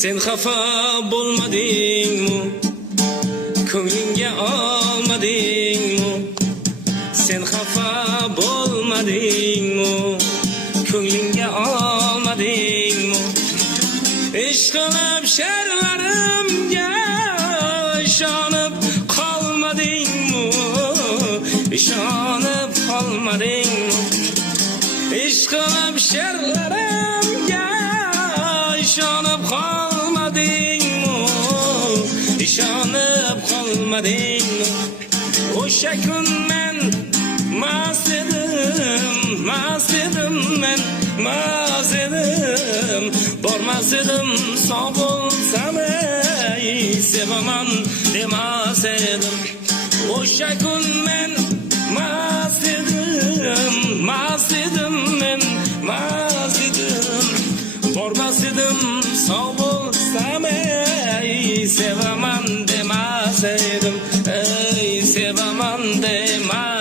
Sen xafa bo'lmadingmi? Ko'nglingga olmadingmi? Sen xafa bo'lmadingmi? Ko'nglingga olmadingmi? Ishqilib she'rlarimga ishonib qolmadingmi? Ishonib qolmadingmi? Ishqilib she'rlarimga ishonib qolmadingmi? Ishonib qolmadingmi? O'sha kun men mast edim, men mast edim, bormas edim sog' bo'lsam sevaman demas edim. O'sha kun men mast edim, men mast edim, bormas edim sog' bo'lsam sevaman demas edim, sevaman demas